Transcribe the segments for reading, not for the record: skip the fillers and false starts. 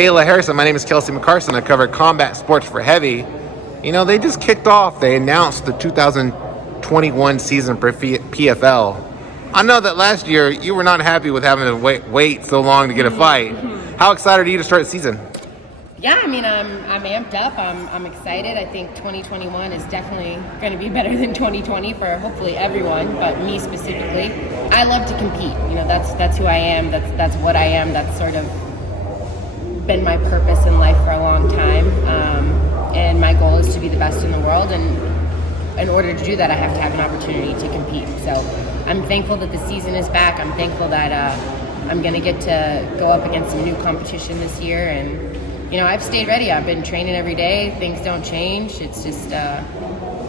Kayla Harrison. My name is Kelsey McCarson. I cover combat sports for Heavy. You know, they just kicked off. They announced the 2021 season for PFL. I know that last year you were not happy with having to wait so long to get a fight. How excited are you to start the season? Yeah, I mean, I'm amped up. I'm excited. I think 2021 is definitely going to be better than 2020 for hopefully everyone, but me specifically. I love to compete. You know, that's who I am. That's what I am. That's sort of been my purpose in life for a long time. And my goal is to be the best in the world. And in order to do that, I have to have an opportunity to compete. So I'm thankful that the season is back. I'm thankful that I'm going to get to go up against some new competition this year. And, you know, I've stayed ready. I've been training every day. Things don't change. It's just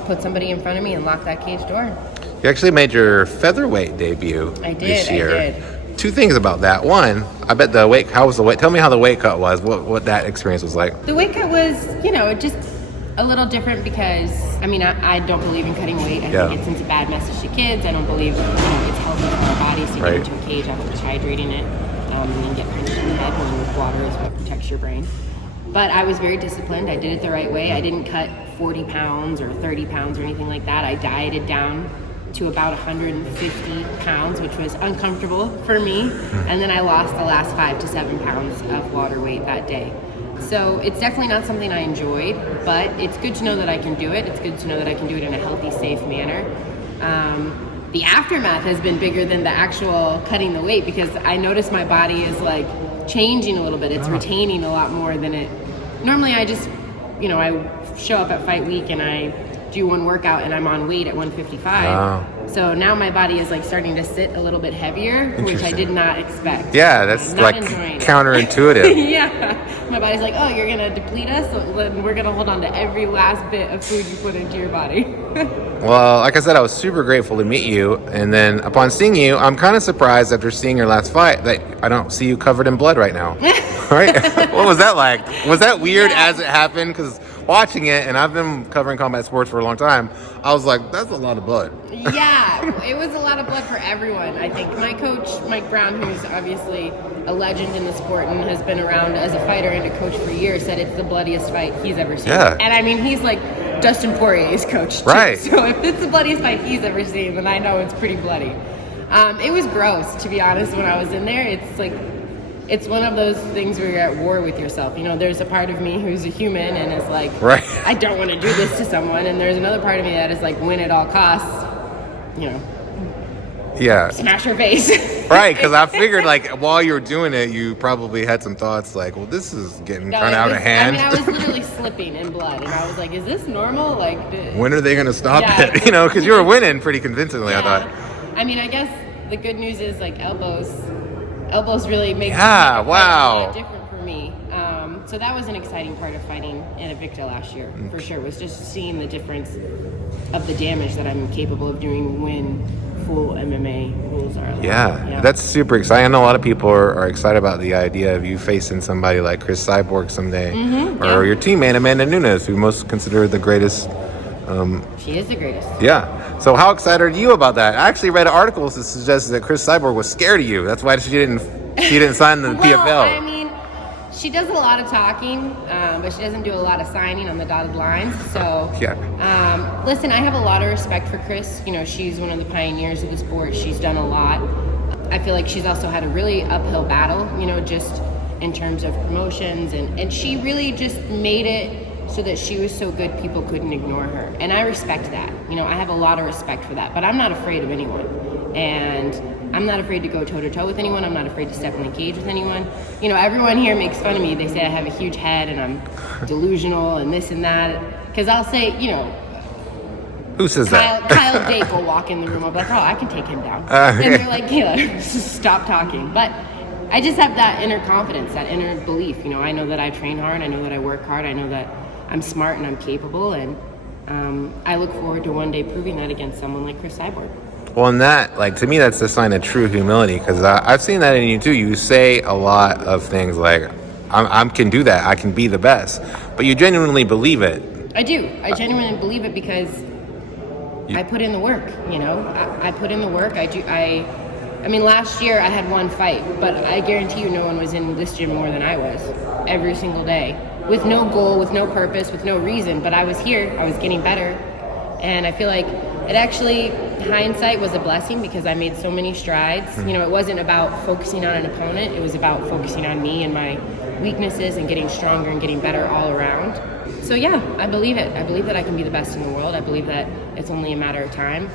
put somebody in front of me and lock that cage door. You actually made your featherweight debut this year. I did. Two things about that. One, I bet the weight. How was the weight? Tell me how the weight cut was. What that experience was like. The weight cut was, you know, just a little different because, I mean, I don't believe in cutting weight. I think it sends a bad message to kids. I don't believe, you know, it's healthy for our bodies to get into a cage after dehydrating it and then get punched in the head when water is what protects your brain. But I was very disciplined. I did it the right way. I didn't cut 40 pounds or 30 pounds or anything like that. I dieted down to about 150 pounds, which was uncomfortable for me. And then I lost the last 5 to 7 pounds of water weight that day. So it's definitely not something I enjoyed, but it's good to know that I can do it. It's good to know that I can do it in a healthy, safe manner. The aftermath has been bigger than the actual cutting the weight because I notice my body is like changing a little bit. It's retaining a lot more than it. Normally I just, you know, I show up at fight week and I do one workout and I'm on weight at 155. So now my body is like starting to sit a little bit heavier, which I did not expect. Yeah, that's like counterintuitive. Yeah. My body's like, oh, you're going to deplete us? So then we're going to hold on to every last bit of food you put into your body. Well, like I said, I was super grateful to meet you. And then upon seeing you, I'm kind of surprised after seeing your last fight that I don't see you covered in blood right now. Right? What was that like? Was that weird as it happened? Because watching it, and I've been covering combat sports for a long time, I was like, that's a lot of blood. Yeah, it was a lot of blood for everyone. I think my coach, Mike Brown, who's obviously a legend in the sport and has been around as a fighter and a coach for years, said it's the bloodiest fight he's ever seen. Yeah. And I mean, he's like Dustin Poirier's coach, too. Right. So if it's the bloodiest fight he's ever seen, then I know it's pretty bloody. It was gross, to be honest, when I was in there. It's like, it's one of those things where you're at war with yourself. You know, there's a part of me who's a human and is like, I don't want to do this to someone. And there's another part of me that is like, win at all costs, you know, smash her face. Right, because I figured like while you were doing it, you probably had some thoughts like, well, this is getting kind of out of hand. I mean, I was literally slipping in blood. And I was like, is this normal? Like, when are they going to stop it? You know, because you were winning pretty convincingly, I thought. I mean, I guess the good news is like elbows really make it a lot different for me. So that was an exciting part of fighting in Invicta last year, for sure, was just seeing the difference of the damage that I'm capable of doing when full MMA rules are allowed. Yeah, that's super exciting. I know a lot of people are excited about the idea of you facing somebody like Cris Cyborg someday, or your teammate Amanda Nunes, who most consider the greatest. She is the greatest. Yeah. So how excited are you about that? I actually read articles that suggested that Cris Cyborg was scared of you. That's why she didn't sign the PFL. I mean, she does a lot of talking, but she doesn't do a lot of signing on the dotted lines. So, listen, I have a lot of respect for Cris. You know, she's one of the pioneers of the sport. She's done a lot. I feel like she's also had a really uphill battle, you know, just in terms of promotions. And she really just made it so that she was so good people couldn't ignore her. And I respect that. You know, I have a lot of respect for that. But I'm not afraid of anyone. And I'm not afraid to go toe-to-toe with anyone. I'm not afraid to step in the cage with anyone. You know, everyone here makes fun of me. They say I have a huge head and I'm delusional and this and that. Because I'll say, you know, who says that? Kyle Dake will walk in the room. I'll be like, oh, I can take him down. And they're like, Kayla, stop talking. But I just have that inner confidence, that inner belief. You know, I know that I train hard. I know that I work hard. I know that I'm smart and I'm capable. And I look forward to one day proving that against someone like Cris Cyborg. Well, and that, like, to me, that's a sign of true humility, because I've seen that in you, too. You say a lot of things like, I can do that, I can be the best, but you genuinely believe it. I do. I genuinely believe it because I put in the work, you know. I put in the work. I I mean, last year I had one fight, but I guarantee you no one was in this gym more than I was every single day, with no goal, with no purpose, with no reason. But I was here, I was getting better. And I feel like it actually, hindsight was a blessing because I made so many strides. You know, it wasn't about focusing on an opponent. It was about focusing on me and my weaknesses and getting stronger and getting better all around. So yeah, I believe it. I believe that I can be the best in the world. I believe that it's only a matter of time.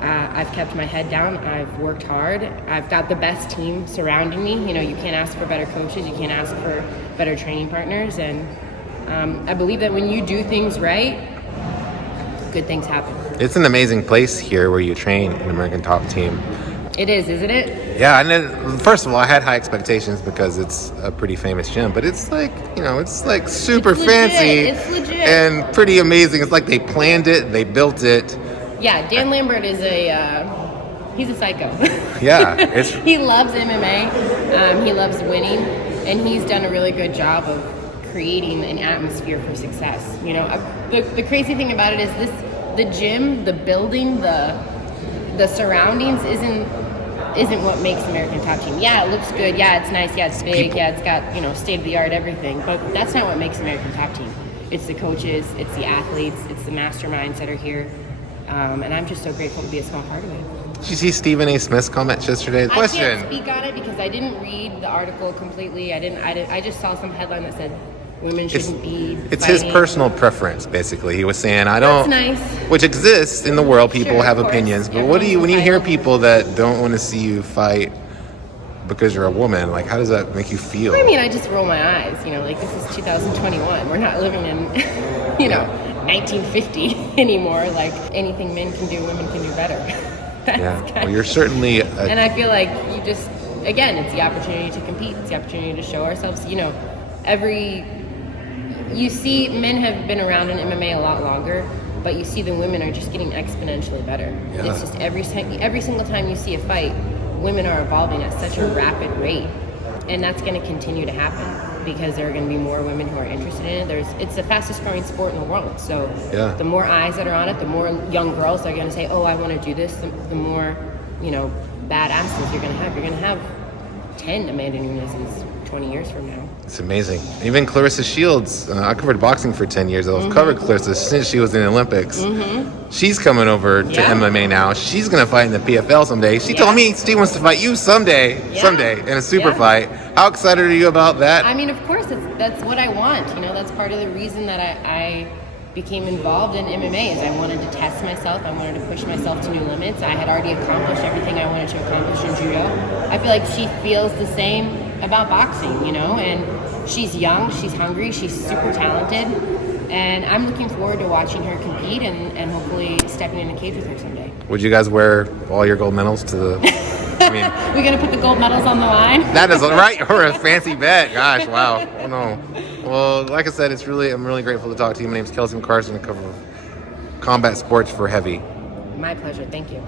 I've kept my head down. I've worked hard. I've got the best team surrounding me. You know, you can't ask for better coaches. You can't ask for better training partners. And I believe that when you do things right, good things happen. It's an amazing place here where you train an American Top Team. It is, isn't it? Yeah, and then, first of all, I had high expectations because it's a pretty famous gym, but it's like, you know, it's like super fancy. It's legit. And pretty amazing. It's like they planned it, they built it. Yeah, Dan Lambert is he's a psycho. Yeah. He loves MMA, he loves winning, and he's done a really good job of creating an atmosphere for success. You know, the crazy thing about it is the gym, the building, the surroundings isn't what makes American Top Team. Yeah, it looks good. Yeah, it's nice. Yeah, it's big. Yeah, it's got, you know, state-of-the-art everything. But that's not what makes American Top Team. It's the coaches, it's the athletes, it's the masterminds that are here. And I'm just so grateful to be a small part of it. Did you see Stephen A. Smith's comments yesterday? I can't speak on it because I didn't read the article completely. I just saw some headline that said women shouldn't be It's fighting. his personal preference, basically. He was saying, I don't... That's nice. Which exists in the world. People Sure, have of course. opinions. But Everyone's when you hear entitled. people that don't want to see you fight because you're a woman, like, how does that make you feel? I mean, I just roll my eyes. You know, like, this is 2021. We're not living in, you know, 1950 anymore. Like, anything men can do, women can do better. Yeah. Well, you're certainly... And I feel like you just, again, it's the opportunity to compete. It's the opportunity to show ourselves. You know, you see men have been around in MMA a lot longer, but you see the women are just getting exponentially better. Yeah. It's just every single time you see a fight, women are evolving at such a rapid rate. And that's going to continue to happen because there are going to be more women who are interested in it. It's the fastest growing sport in the world. So the more eyes that are on it, the more young girls are going to say, oh, I want to do this, the more, you know, badasses you're going to have. You're going to have 10 Amanda Nunes's 20 years from now. It's amazing. Even Claressa Shields, I covered boxing for 10 years. I've covered Claressa since she was in the Olympics. She's coming over to MMA now. She's going to fight in the PFL someday. She told me Steve wants to fight you someday in a super fight. How excited are you about that? I mean, of course, that's what I want. You know, that's part of the reason that I became involved in MMA is I wanted to test myself. I wanted to push myself to new limits. I had already accomplished everything I wanted to accomplish in judo. I feel like she feels the same about boxing, you know, and she's young, she's hungry, she's super talented, and I'm looking forward to watching her compete and hopefully stepping in the cage with her someday. Would you guys wear all your gold medals to the... I mean, we're going to put the gold medals on the line? That is right, or a fancy bet. Gosh, wow. Oh, no. Well, like I said, I'm really grateful to talk to you. My name's Kelsey McCarson. I cover combat sports for Heavy. My pleasure. Thank you.